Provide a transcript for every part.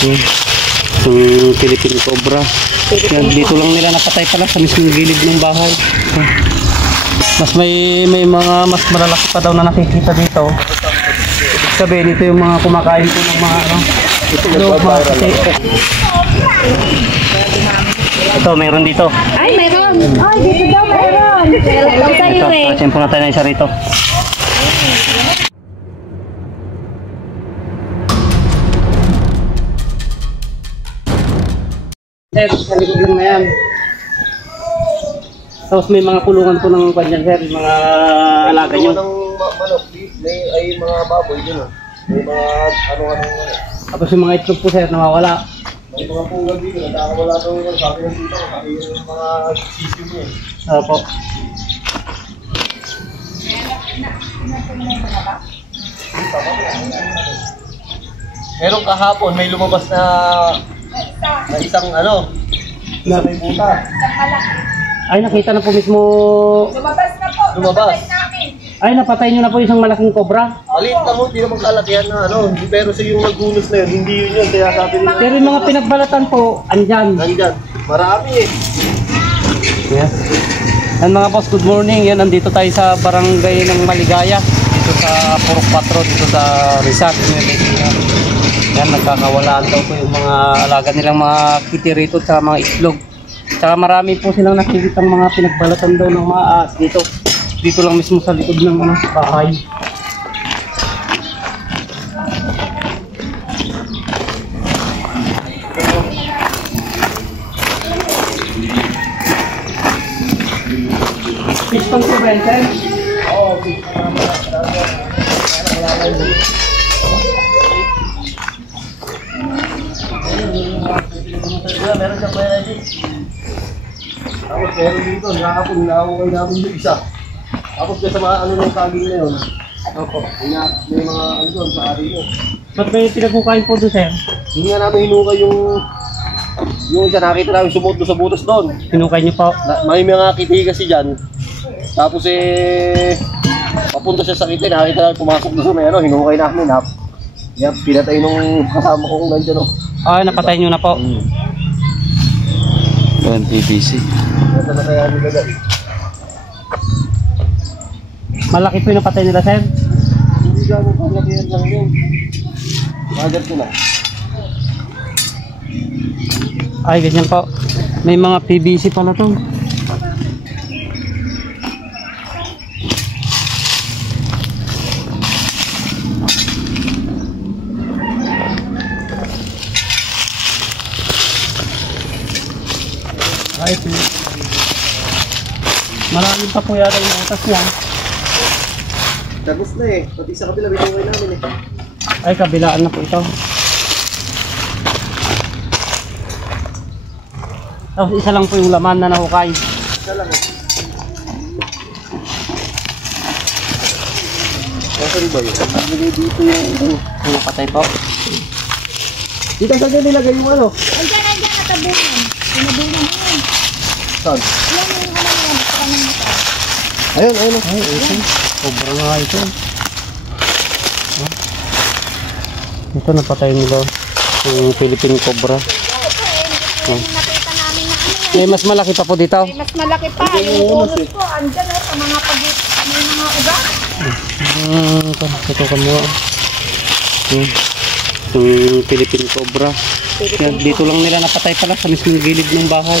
Yung Philippine Cobra. Yan, dito lang nila napatay pala sa mismong gilid ng bahay. Mas may mga mas malalaki pa daw na nakikita dito. Ibig sabihin ito yung mga kumakain po ng mga ito mayroon dito. Ay, mayroon. Ay, dito daw mayroon. Ito, pasin po natin na isa rito. Sir, sa likod lang na yan. Tapos may mga kulungan po ng kanyan, sir, mga alaga nyo. Ng manok, ay mga baboy dyan. May mga ano-ano. Tapos yung mga itlog po, sir, nawawala. May mga punggal dito, nakakawala daw yung sabi ng dito, sabi yung mga sisiw niya. Opo. Meron kahapon, may lumabas na isang ano, na may buta. Ay, nakita na po mismo. Lumabas na po. Lumabas. Ay, napatay nyo na po isang malaking kobra. Maliit lang mo, hindi naman kalakihan na ano, pero sa yung naggunos na yun, hindi yun yun, kaya sabi nila. Pero yung mga pinagbalatan po, andyan. Nandyan, marami eh. Yes. And mga boss, good morning. Yan, nandito tayo sa barangay ng Maligaya. Dito sa Purok 4, dito sa Rizal. Yan, nagkakawalaan daw po yung mga alaga nilang mga kitty rito at mga itlog. Tsaka marami po silang nakikitang mga pinagbalatan daw ng mga aas dito. Dito lang mismo sa likod ng bahay. Piston si Brenton? Oo, meron siyang pwede. Tapos meron dito, nakapon, nakakukay namin yung isa. Tapos kaya sa mga ano ng saging na yun. Opo. May mga ano doon sa ari yun. Ba't may pinagkukain po doon, sir? Hindi nga namin hinukay yung isa, nakita namin sumot doon sa butas doon. Pinukay niyo po? May mga kitty kasi dyan. Tapos papunta siya sa kitty, nakita namin pumasok doon sa may ano, hinukay namin. Yan, pinatay nung kasama kong nandiyan. Ay, napatay niyo na po. Doon, PVC. Nasa na kaya nila dahil. Malaki po yung napatay nila, sir? Hindi gano'n pa nabihan lang yun. Magat ko lang. Ay, ganyan po. May mga PVC pala to. Ay, maraming pa po yata yung utas niya. Tapos na eh. Pati sa kabila binukay namin eh. Ay, kabilaan na po ito. Tapos isa lang po yung laman na nahukay. Isa lang eh. Nasaan ba yun? Dito yung Napatay po. dito saan niya nilagay yung ano? Andiyan, natabunan. Tinabunan mo yun. Saan? Yan yung ano yan. Kanang mata. Ayun, ayun. Ay, ito. Sobrang nga ito. Ito napatay nila. Yung Philippine Cobra. Yung nakita namin na ano May mas malaki pa po dito. May mas malaki pa. Yung bonus ko, andyan sa mga may mga uga. Ito ka mo. Yung Philippine Cobra. Yan, dito lang nila napatay pala sa mismong gilid ng bahay.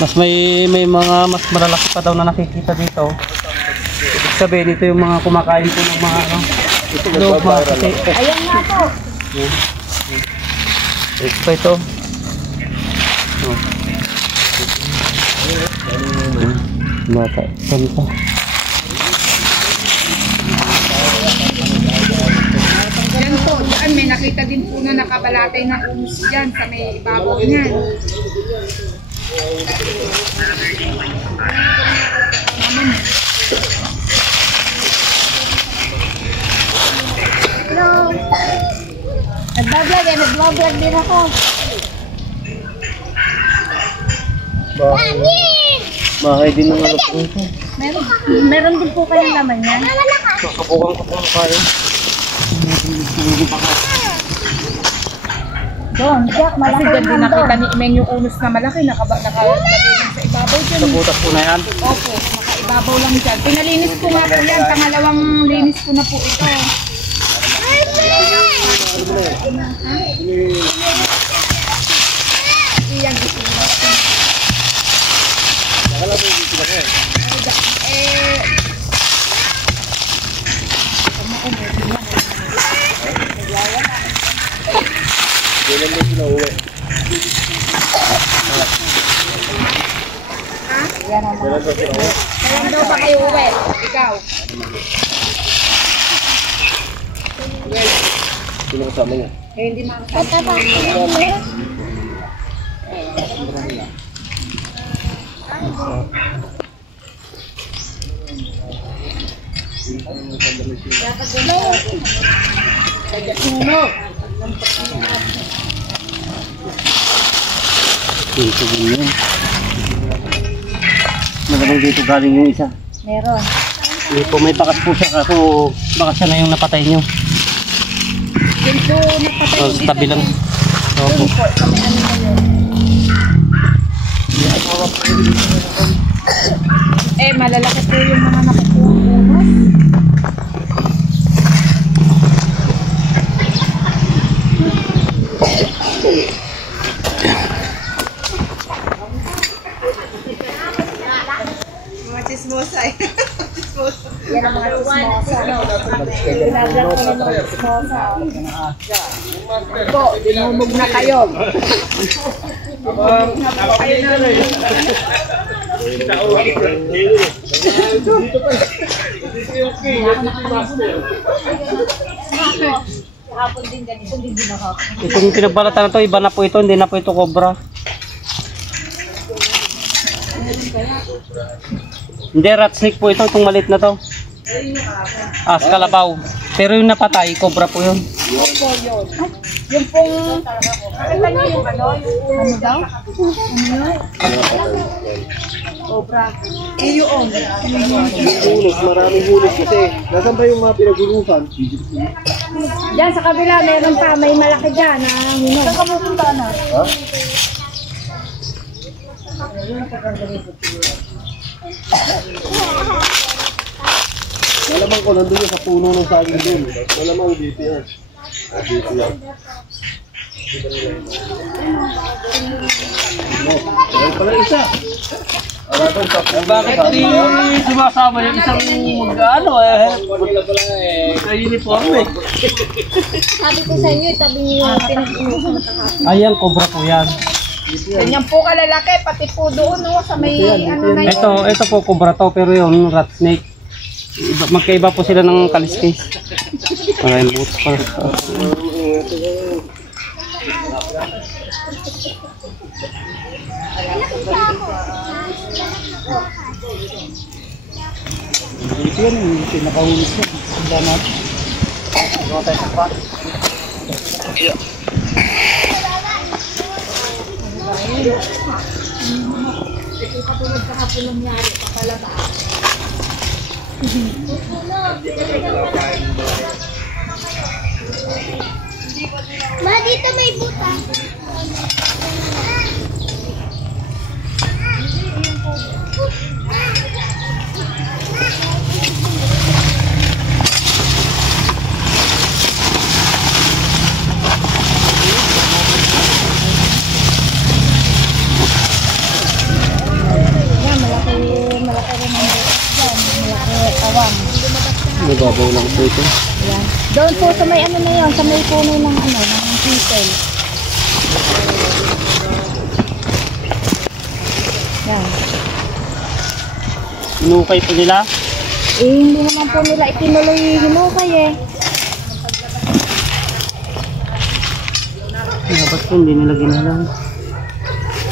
Mas may mga mas malalaki pa daw na nakikita dito. Ibig sabihin ito yung mga kumakain po ng mga itlog, mga kasi. Ayan nga po. Ito pa ito. Mata, santa. Yan po, dyan may nakita din po na nakabalatay na umus dyan sa may ibabaw niyan. Hello. Nagbablog eh, nagbablog din ako. Mahay din ng ano po. Meron din po kayong laman yan. Kakabukang kayo. Doon, Jack, malaki. Kasi dyan nakita ni Imeng yung unos na malaki, nakalagay lang sa ibabaw dyan. Sa butas po na yan. Opo, nakaibabaw lang dyan. Pinalinis ko nga po yan, pangalawang linis ko na po ito. Iyan, gusto mo. Kailan mo sila uwi? Kailan ba sila uwi? Kailan daw pa kayo uwi? Ikaw? Sino kasama niya? Eh, hindi makakasama. Dito din yun. Malamang dito galing yung isa. Meron. Hindi po, may bakas po siya kaso bakas siya na yung napatay nyo. Yun po, napatay So, sa tabi lang. Opo. Eh, malalaki po yung mga nakukuha unos. Mga chismosa eh. Yan ang mga chismosa. Ginagawa ko ng mga chismosa. Po, dinumog na kayo. Dinumog na po kayo namin. Hapon din ganito, hindi nakaka. Itong pinagbalatan na to, iba na po ito, hindi na po ito cobra. Hindi, rat snake po ito, itong maliit na to. Kalabaw. Pero yung napatay, cobra po yun. Yung po yun. Yung pong, nakita niyo yung ano? Yung ano daw? Cobra. Yung Hulos, maraming hulos kasi. Nasaan ba yung mga pinagulusan? Diyan sa kabila, meron pa. May malaki dyan. Saan ka pupunta na? Ha? Malamang ko nandun yun sa puno ng saging dun. Malamang dito yan. Dito yan. Meron pala isa. Bakit di sumasama yung isang mag-ano sa uniform eh. Sabi ko sa inyo, tabi niyo yung pinag-inusan na kahapon. Ayan, cobra po yan. Ganyan po kalalaki, pati po doon sa may ano na yun. Ito po cobra to, pero yung rat snake. Magkaiba po sila ng kaliskis. Maraming butas pa. Ito yan, yung pinakahulis yan. Tanda natin. Ito tayo sa pa. Ito katulad kahapon nangyari, papalaba. Ma, dito may buta. Nababaw lang po ito. Yan. Doon po sa may ano na yun, sa may puno ng ano, ng people. Yan. Inukay po nila. Eh, hindi naman po nila itinuloy hinukay eh. Dapat po hindi nila ginalang.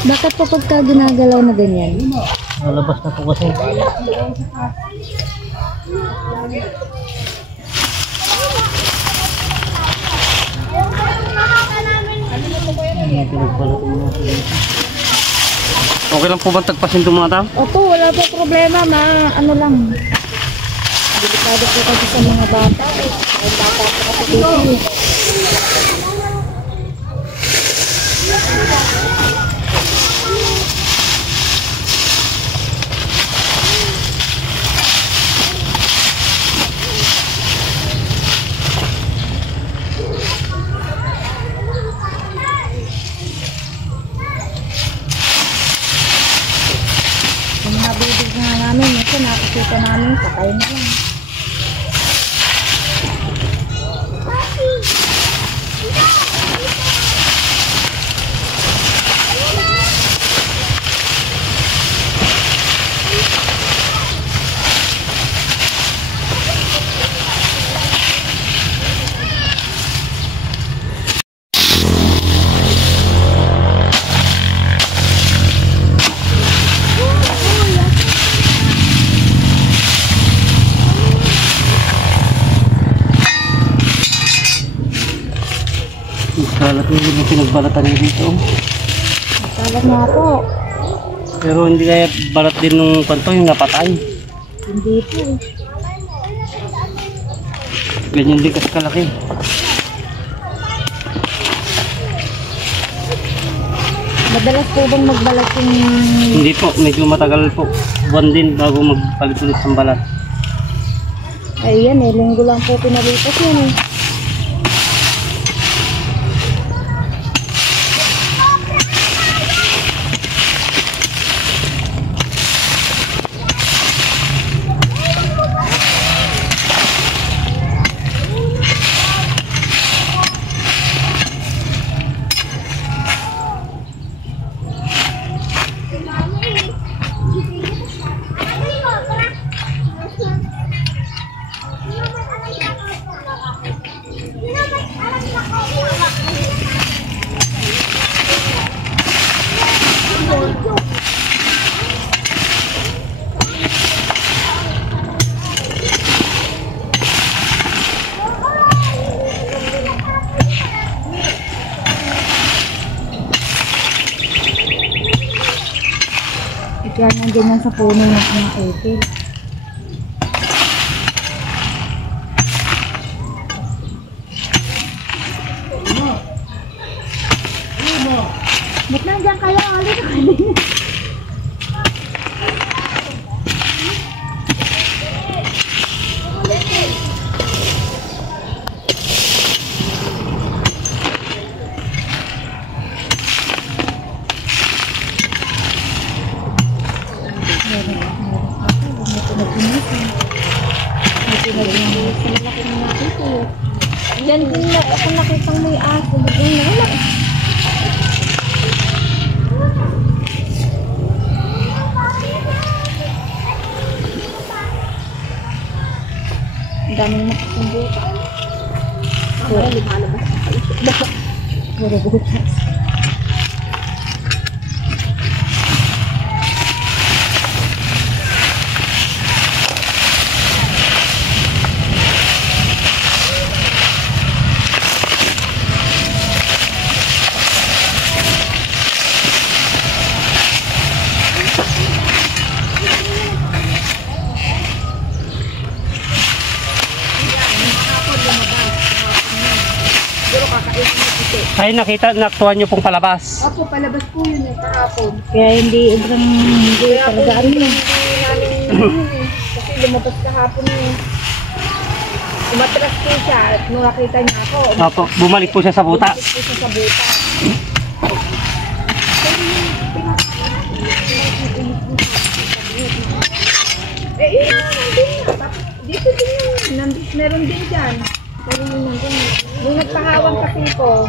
Bakit po pagka ginagalaw na ganyan? Nalabas na po kasi. Okay lang po ba tagpasin itong mga tao? Opo, wala po problema, ano lang. Delikado po kasi sa mga bata. Ay, bata po kasi dito. nakita namin, patay na lang. Kalat yung pinagbalatan niya dito. Salat nga po. Pero hindi kaya balat din nung kanto yung napatay. Hindi po. Ganyan din kasi kalaki. Madalas po bang magbalat yung... Hindi po, medyo matagal po. Buwan din bago magpalit ulit ng balat. Ay yan eh, linggo lang po pinalipas yan eh. Kaya nandiyan yan sa puno ng mga ipil. Ba't nandiyan kayo? Halika kayo. Yan din na ako nakitang may aso. Biglang nawala. Ang daming nakasumbuka. Puro lumalabas na kayo. Puro butas. Ay, nakita, naktuhan nyo pong palabas. Opo, palabas po yun eh, kahapon. Kaya hindi talaga ano yun. Kasi lumabas kahapon yun. Umatras po siya at nakita niya ako. Opo, bumalik po siya sa buta. Bumalik po siya sa buta. Eh, yun na, nandun na. Tapos dito din yun. Meron din dyan. Pero yun nandun. Nung nagpahawan kasi ko,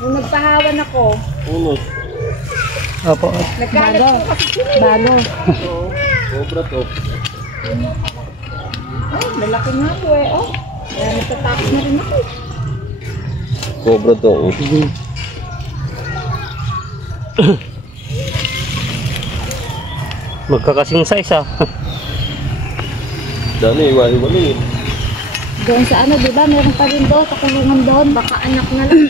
nung nagpahawan ako, Opo. nagkalat po kasi sila. Bago. Sobra to. Oh, lalaki nga po eh. Oh, kaya natatakot na rin ako. Sobra to. Magkakasing size ah. Dami, iwali-wali. Doon sa ano, di ba? Meron pa rin doon, sa kulungan doon. Baka anak na lang.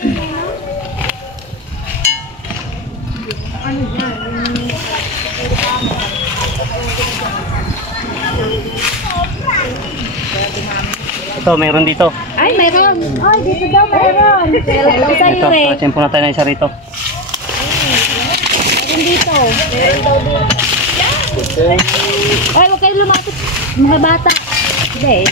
Ano yan? Ito, meron dito. Ay, meron! Ay, dito daw meron! Meron daw sa'yo Ito, eh. patsin po natin na isa rito. Meron dito. Meron daw dito. Ay, huwag kayo lumapit. Mga bata. Hindi eh.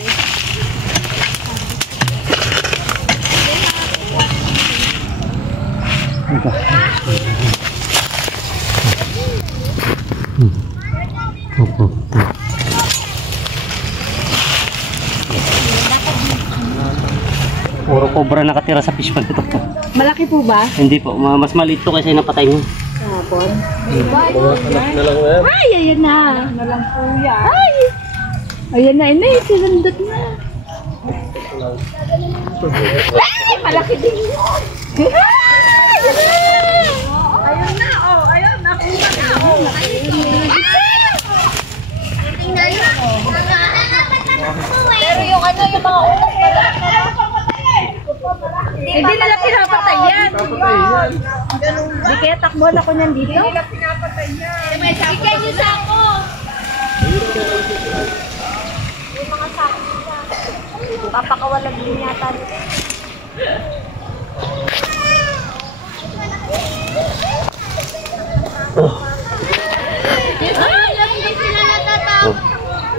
Opo. cobra nakatira sa fish pond ito. Malaki po ba? Hindi po, mas maliit to kasi napatay niya. Kahapon. Mga anak na lang yan. Ay, ayan na. Na lang po yan. Ay! Ayan na, inay. Sinundot na. Ay! Malaki din yun. Ayun na, oh. Ayun, nakuha na, oh. Tingnan mo. Pero yung ano, yung mga utak, hindi nila pinapatay yan. Hindi kaya takbuhan ako niyan dito? Hindi nila pinapatay yan. Bigyan niyo sa ako. Yung mga sako nila. Papakawalan din yata nila. Hindi sila natatawa. Oh.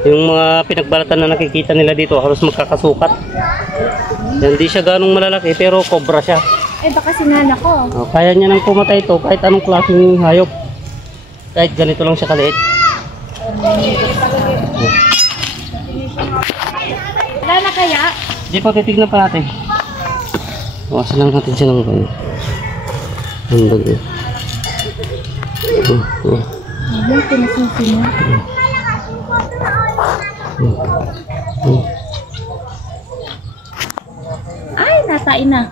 Yung mga pinagbalatan na nakikita nila dito halos magkakasukat. Hindi siya ganong malalaki pero cobra siya. Eh baka sinana ko. Oh, kaya niya nang pumatay ito kahit anong klaseng hayop. Kahit ganito lang siya kaliit. Wala na kaya? Hindi po, titignan pa natin. Iwasan lang natin siya ng ganyan. Ang bagay. Ay, pinasusin mo. Ay, natain na.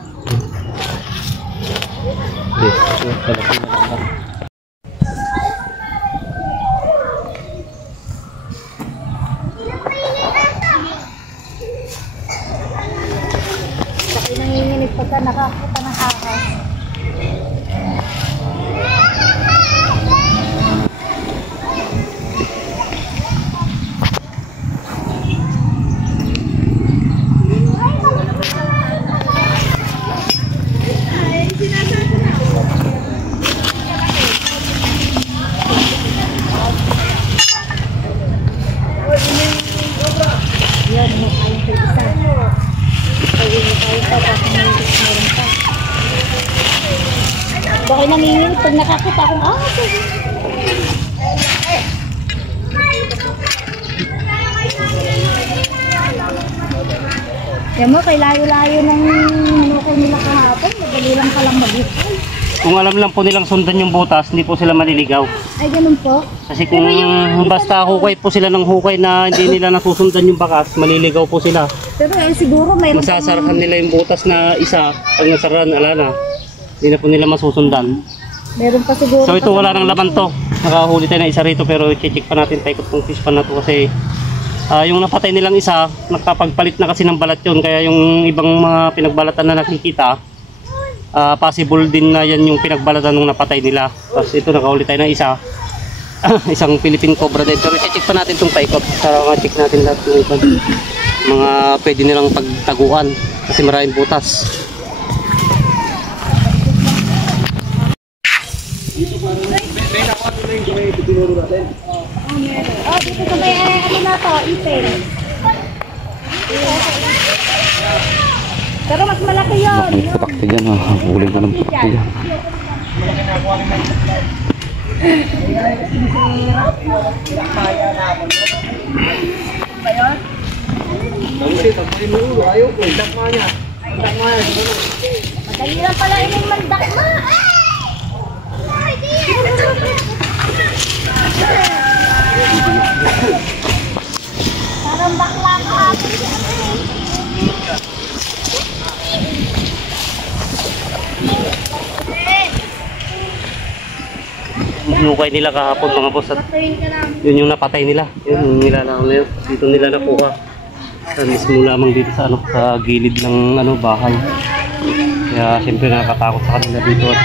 Laki nanginginig pagka nakakita ng ahas. Yan, mukhain ko isa. Ayun, mukhain pa. Tapos meron pa. Bakit nanginginig pag nakakita akong ahas? Yan mo, kay layo-layo ng manukay nila kahapon. Madali lang palang mag-hukay. Kung alam lang po nilang sundan yung butas, hindi po sila maliligaw. Ay, ganun po. Kasi kung basta hukay po sila ng hukay na hindi nila nasusundan yung bakas, maliligaw po sila. Pero siguro mayroon Masasarahan nila yung butas na isa, pag nasarahan, ala na. Hindi na po nila masusundan. meron pa siguro. So ito wala nang laman to. Nakahuli tayo na isa rito pero i-check pa natin tayo kung fish pan na to kasi yung napatay nilang isa, nakapagpalit na kasi ng balat yun. Kaya yung ibang mga pinagbalatan na nakikita, possible din na yan yung pinagbalatan nung napatay nila. Tapos ito nakahuli tayo ng isa. Isang Philippine cobra din. Pero i-check pa natin itong paikot para ma-check natin lahat ng ibang mga pwede nilang pagtaguan kasi maraming butas. Oh, dito sa may ano na to, ipin. Pero mas malaki yun. Pakti dyan ha, huling ka ng pakti dyan. Madali lang pala yung mandakma. Parang bakla ka hapon. Hinukay nila kahapon mga boss at yun yung napatay nila. Yun yung nilalang na yun. Dito nila nakuha. Sa mismo lamang dito sa ano, sa gilid ng ano bahay. Kaya siyempre nakakatakot sa kanila dito at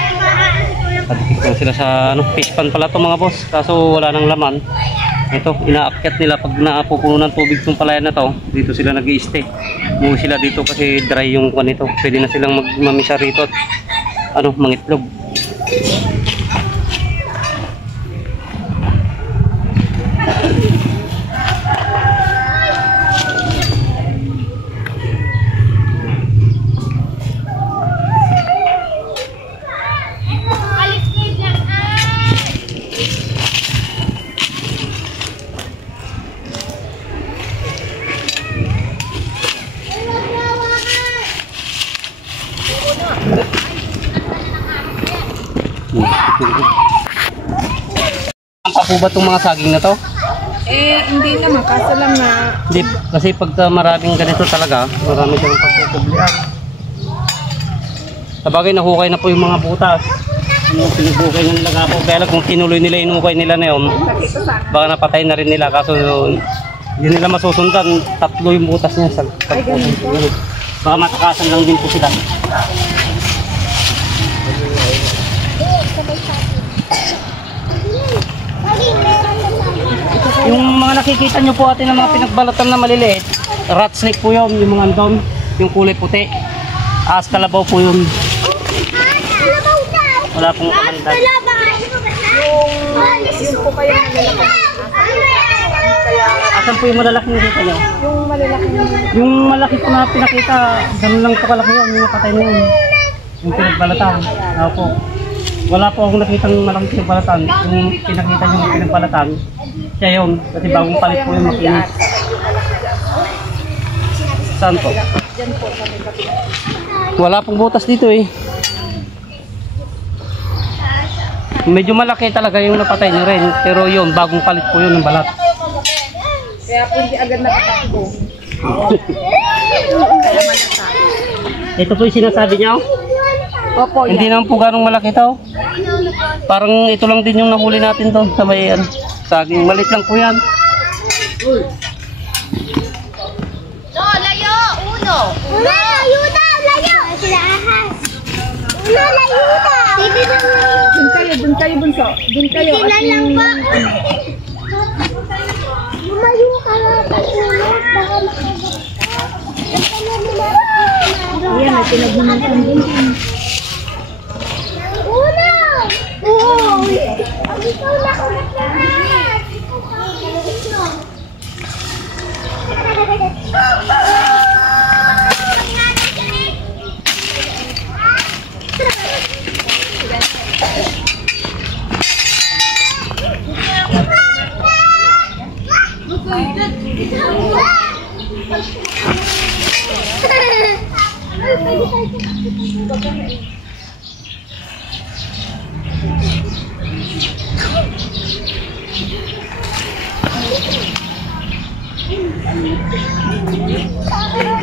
adikit na sila sa ano, fish pan pala to mga boss. Kaso wala nang laman. Ito, inaakyat nila pag napupuno ng tubig tong palayan na to. Dito sila nag-i-stay. Umuwi sila dito kasi dry yung kwan nito. Pwede na silang magmamisa rito at ano, mangitlog. Ang pa po ba itong mga saging na to? Eh, hindi naman. Kaso lang na Hindi, kasi pagka maraming ganito talaga, marami siyang pagkukublian. Sabagay, nahukay na po yung mga butas. Yung pinubukay ng laga po. Kaya lang kung tinuloy nila, inukay nila na yun, ito sana. baka napatay na rin nila. Kaso hindi nila masusundan, tatlo yung butas niya. Ay, ganun po. Baka matakasan lang din po sila. Yung mga nakikita nyo po atin ng mga pinagbalatan na maliliit, rat snake po yun, yung mga andon, yung kulay puti. Aas kalabaw po yun. Wala pong kamandag. Yung po kayo na lalaki. Kaya, Asan po yung malalaki nakita nyo? yung malalaki na Yung malaki po na pinakita, ganun lang po kalaki yun, yung napatay na yun. Yung pinagbalatan. Opo. Wala po akong nakitang malaking pinagbalatan. Yung pinakita nyo yung pinagbalatan, siya yun. Kasi bagong palit po yung makinis. Saan po? dyan po sa may kapit. Wala pong butas dito eh. Medyo malaki talaga yung napatay nyo rin. Pero yun, bagong palit po yun ng balat. Kaya po hindi agad nakatakbo. Kaya malata. Ito po yung sinasabi nyo? Opo, Hindi naman po ganong malaki to. Parang ito lang din yung nahuli natin to sa may saging. Malit lang po yan. No, layo! Uno! Uno! Layo daw! Layo! Sila ahas! Uno, layo daw! Dun kayo bunso. Dun kayo. Tingnan lang po! Lumayo ka na pag-ulit. Baka Ayan, may pinagbunatan din. Uno! Oo! Ang ikaw na ulit na ahas!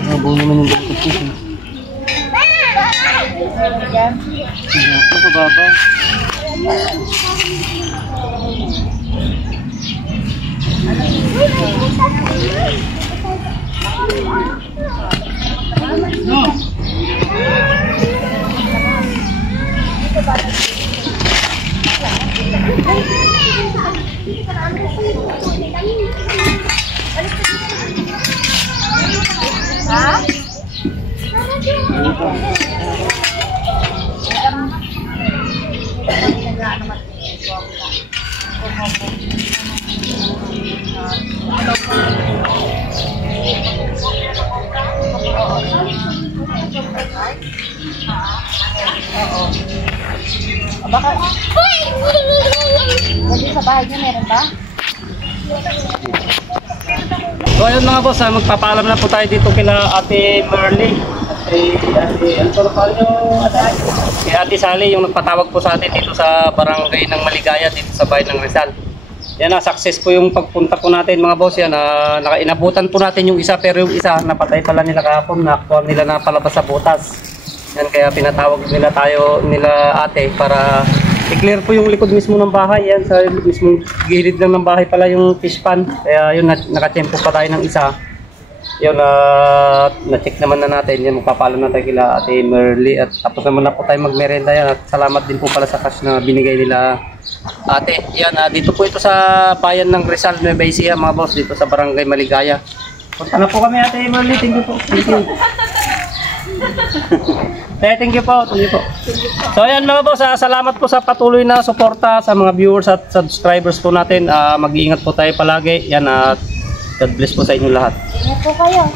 Nabuo naman yung bakit po. Ito pa baba. Dali sa bahay niyo, meron ba? So ayun mga boss, magpapaalam na po tayo dito kila Ate Merly. Ano po pa nyo? Kay Ate Sally, yung nagpatawag po sa atin dito sa barangay ng Maligaya, dito sa bayan ng Rizal. Yan na, success po yung pagpunta po natin mga boss. Yan, inabutan po natin yung isa, pero yung isa napatay pala nila kahapon, nakuha nila na palabas sa butas. Yan, kaya pinatawag nila nila ate para i-clear po yung likod mismo ng bahay. Yan, sa mismong gilid lang ng bahay pala yung fish pan. Kaya yun, nakachempo pa tayo ng isa. Yun, na-check naman na natin. Yan, magpapaalam na tayo kila Ate Merly. At tapos naman na po tayo magmerenda yan. At salamat din po pala sa cash na binigay nila ate. Yan, dito po ito sa bayan ng Rizal, Nueva Ecija mga boss. Dito sa barangay Maligaya. Punta na po kami Ate Merly. Thank you po. Thank you. Thank you po. Thank you po. So ayan mga boss, salamat po sa patuloy na suporta sa mga viewers at subscribers po natin. Mag-iingat po tayo palagi. Yan, at God bless po sa inyo lahat. Ingat po kayo.